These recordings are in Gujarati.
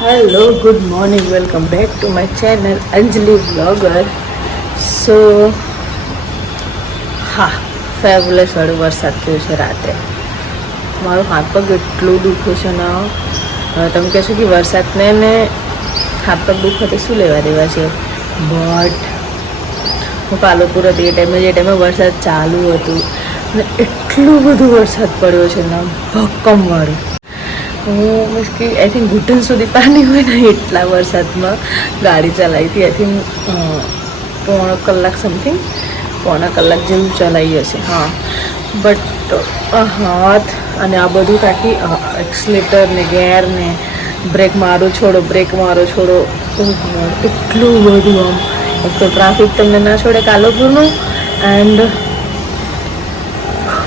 Hello, good morning. Welcome back to my channel Anjali Vlogger. So, હા ફેબ્યુલસ વાળો વરસાદ થયો છે રાતે. મારો હાથ પગ એટલું દુખે છે ને. તમે કહેશો કે વરસાદને ને હાથ પગ દુખે તો શું લેવા દેવા છે, બટ હું પાલનપુર હતી એ ટાઈમે વરસાદ ચાલુ હતું અને એટલું બધું વરસાદ પડ્યો છે ને, ભક્કમવાળું. હું મુશ્કેલ આઈ થિંક ઘૂંટણ સુધી પાણી હોય ને એટલા વરસાદમાં ગાડી ચલાવી હતી. આઈ થિંક પોણા કલાક જેવું ચલાવી હશે. હા, બટ હાથ અને આ બધું તાકી એક્સલેટર ને ગેર ને બ્રેક મારો છોડો એટલું બધું. આમ એક તો ટ્રાફિક તમને ના છોડે કાલોપુરનું, એન્ડ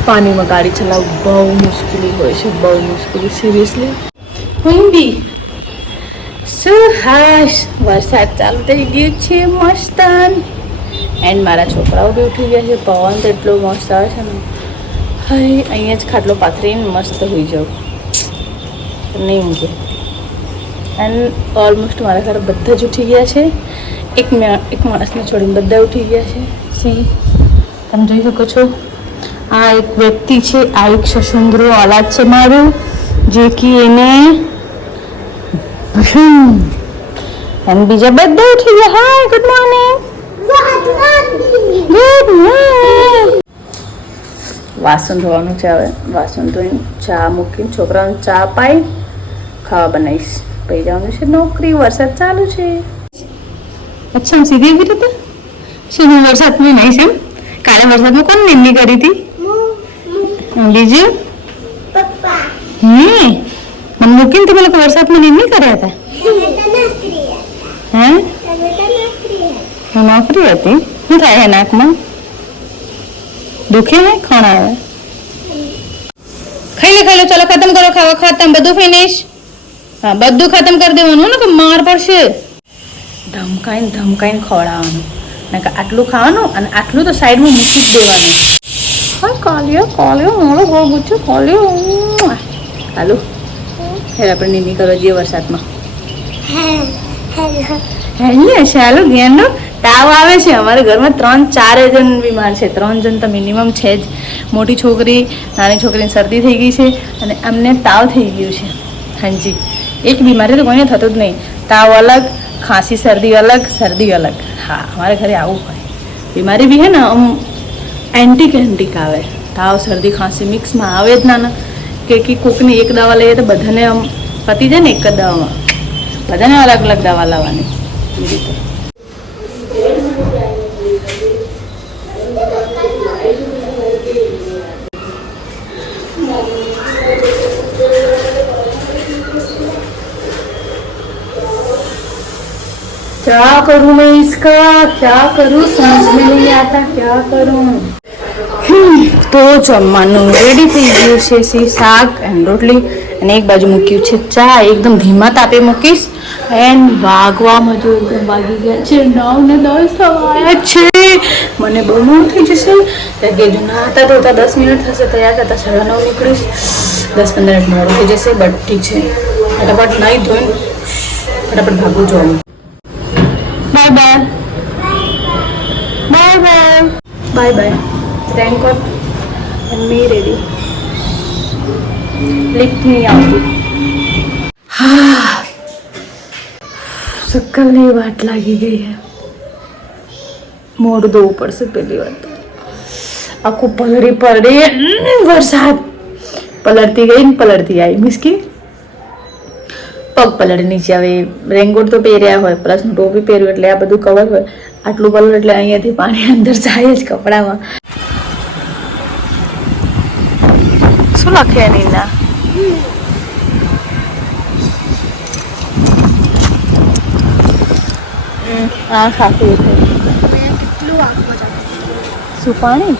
પાણીમાં ગાડી ચલાવવું બહુ મુશ્કેલી હોય છે, બહુ મુશ્કેલી. સિરિયસલી હું બી સુહાસ વરસાદ ચાલુ થઈ ગયું છે મસ્ત. એન્ડ મારા છોકરાઓ બી ઉઠી ગયા છે. પવન તો એટલો મસ્ત આવે છે ને, હાય અહીંયા જ ખાટલો પાથરીને મસ્ત હોઈ જાઉં નહીં ઊંઘે. એન્ડ ઓલમોસ્ટ મારા ઘરે બધા જ ઉઠી ગયા છે. એક માણસને છોડીને બધા ઉઠી ગયા છે. સી તમે જોઈ શકો છો, આ એક વ્યક્તિ છે, આ એક શશુન્દ્ર ઓલાદ છે મારું, જે કે એને અને બીજા બધા ઉઠી ગયા. Hi good morning. વાસણ ધોવાનું છે. હવે વાસણ ધોઈને ચા મૂકીને છોકરાઓને ચા પાઈ ખાવા બનાવીશ. પછી જવાનું છે નોકરી. વરસાદ ચાલુ છે. અચ્છા, સીધી એવી રીતે શું હું વરસાદમાં નહીં છે? કાલે વરસાદમાં કોણ નિમણી કરી હતી? બીજું મને મૂકીને તમે લોકો વરસાદમાં નિમણી કર્યા હતા? હે, નોકરી હતી. શું થાય નાકમાં દુખે ને ખાણા આવે? ખાઈ લે ચલો ખતમ કરો. ખાવા ખતમ, બધું ફિનિશ. હા, બધું ખતમ કરી દેવાનું ને, કે માર પડશે. ધમકાઈને ખવડાવવાનું ને, આટલું ખાવાનું અને આટલું તો સાઈડમાં મૂકી જ દેવાનું. હા, કોલિયો મોડો બહુ ગુચ્છો કોલિયો. હાલો હેર આપણે નિમી કરવા જઈએ વરસાદમાં. ચાલો જ્ઞાનનો તાવ આવે છે. અમારા ઘરમાં 3-4 જણ બીમાર છે. 3 જણ તો મિનિમમ છે જ. મોટી છોકરી, નાની છોકરીને શરદી થઈ ગઈ છે અને અમને તાવ થઈ ગયું છે. હાજી, એક બીમારી તો કોઈને થતું જ નહીં. તાવ અલગ, ખાંસી શરદી અલગ. હા, અમારે ઘરે આવું હોય. બીમારી બી હે ને આમ એન્ટિક આવે. તાવ શરદી ખાંસી મિક્સમાં આવે જ ના કે કોકની એક દવા લઈએ તો બધાને આમ પતી જાય ને એક જ દવામાં. બધાને અલગ અલગ દવા લાવવાની એ રીતે. क्या करूं मैं इसका, क्या करूं, समझ में नहीं आता क्या करूं. તો જમવાનું રેડી થઈ ગયું છે. શાક એન્ડ રોટલી અને એક બાજુ મૂક્યું છે ચા. એકદમ ધીમા તાપે મૂકીશ. એન્ડ વાગવામાં જો એકદમ વાગી ગયા છે 9:10 થવા આવ્યા છે. મને બહુ મોડું થઈ જશે. ત્યાં કે જો નાતા ધોતા 10 મિનિટ થશે, તૈયાર કરતા 9:30 નીકળીશ. 10-15 મિનિટ મોડું થઈ જશે, બટ ઠીક છે. ફટાફટ નહીં ધોઈને ફટાફટ ભાગવું જોવાનું. Bye. Raincoat and me ready. Lift નહીં આવતી. હા, સક્કલની વાટ લાગી ગઈ હે. મોઢું ધોવું પડશે પહેલી વાર તો. આખું પલળી વરસાદ પલળતી ગઈ ને પલળતી આવી. મિસકી પગ પલળી નીચે આવે. રેનકોટ તો પહેર્યા હોય, પ્લસ ટોપી પહેર્યું એટલે આ બધું કવર હોય. આટલું પલળ એટલે અહીંયાથી પાણી અંદર જાય જ કપડામાં. શું લખે નીના? આ ખાખી શું પાણી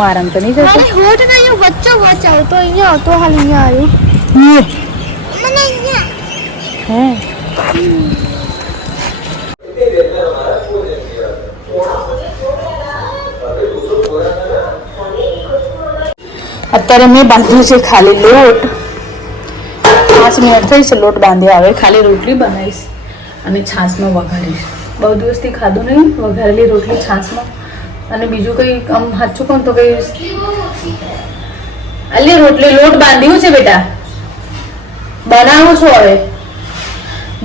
મારમ તો નહીં જતો. હોટ નહીં વચ્ચો વચ્ચે આવતો અહીંયા આવતો હાલ અહીંયા આવ્યો મને અહીંયા. હે અત્યારે મેં બાંધ્યું છે ખાલી લોટ. 5 મિનિટ થઈ છે લોટ બાંધ્યા. હવે ખાલી રોટલી બનાવીશ અને છાશમાં વઘારીશ. બહુ દિવસથી ખાધું નહીં વઘારેલી રોટલી છાશમાં. અને બીજું કંઈ આમ સાચું કહું તો કંઈ અલી રોટલી લોટ બાંધ્યું છે બેટા, બનાવું છું હવે.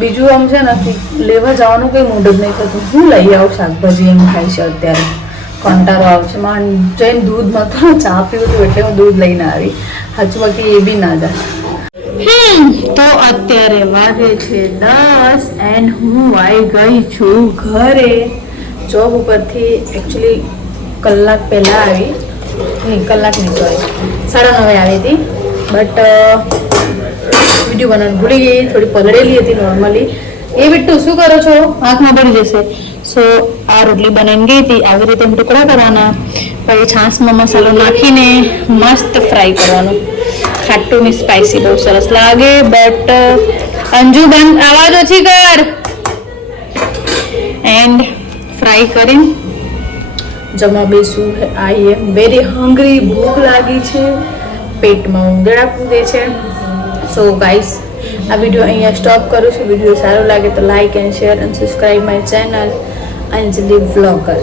બીજું આમ છે નથી લેવા જવાનું કંઈ મૂડ જ નહીં થતું. હું લઈ આવું શાકભાજી એમ ખાય છે અત્યારે કંટાળો આવશે. માં જઈને દૂધ નહોતું ચા પીવું હતું એટલે હું દૂધ લઈને આવી. સાચું બાકી એ બી ના જાય. તો અત્યારે વાગે છે 10 એન્ડ હું આવી ગઈ છું ઘરે. જોબ ઉપરથી એકચ્યુઅલી કલાક પહેલાં આવી, નહીં કલાક નહીં સોરી 9:30 આવી હતી. બટ વિડીયો બનાવવાનું ભૂલી ગઈ, થોડી પલળેલી હતી નોર્મલી. એ બીટું શું કરો છો? આંખમાં પડી જશે. સો આ રોટલી બનાવીને ગઈ હતી. આવી રીતે ટુકડા કરવાના, પછી છાશમાં મસાલો નાખીને મસ્ત ફ્રાય કરવાનું. ખાટું ને સ્પાઇસી બહુ સરસ લાગે. બટ અંજુ બંધ આવાજ ઓછી કર. એન્ડ ફ્રાય કરીને જમવા બેસું. આઈ એમ વેરી હંગ્રી. ભૂખ લાગી છે, પેટમાં ઉંદરડા કૂદે છે. સો ગાઈસ આ વિડીયો અહીંયા સ્ટોપ કરું છું. વિડીયો સારો લાગે તો like and share and subscribe my channel Anjali vlogger.